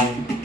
Thank you.